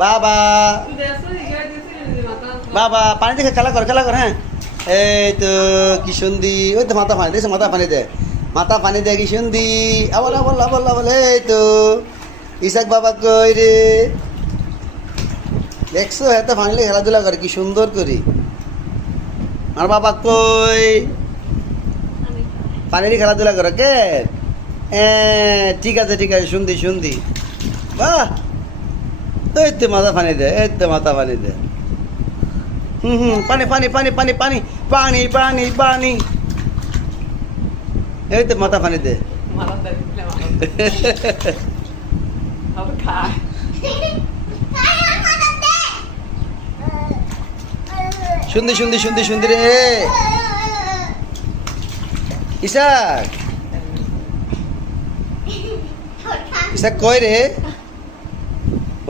বাবা বাবা পানি দেখে খেলা কর হ্যাঁ। এই তো কি সুন্দি, ওই তো মাথা পানি দিয়েছে, মাথা পানি দে কি সুন্দি। আবার আবার আবার আবার, এই তো ইসাক বাবা কই রে, দেখছো এত পানিলে খেলাধুলা করে কি সুন্দর করি। আর বাবা কই, পানিরই খেলাধুলা করে কে? ঠিক আছে শুনদি বাহ, এই তো মাথা পানি দে, এই তো মাথা পানি দে। পানি পানি পানি পানি পানি পানি পানি পানি, এই তো মাথা পানি দে। শুনদি রে ইসাক, ইসাক কই রে?